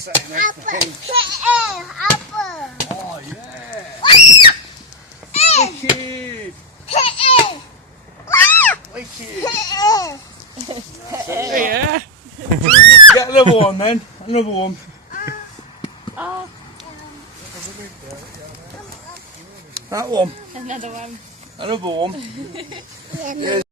setting everything. Apple. Oh, yeah. Wicked. Wicked. Yeah. Get another one then. Another one. That one. Another one. Another one. Yeah.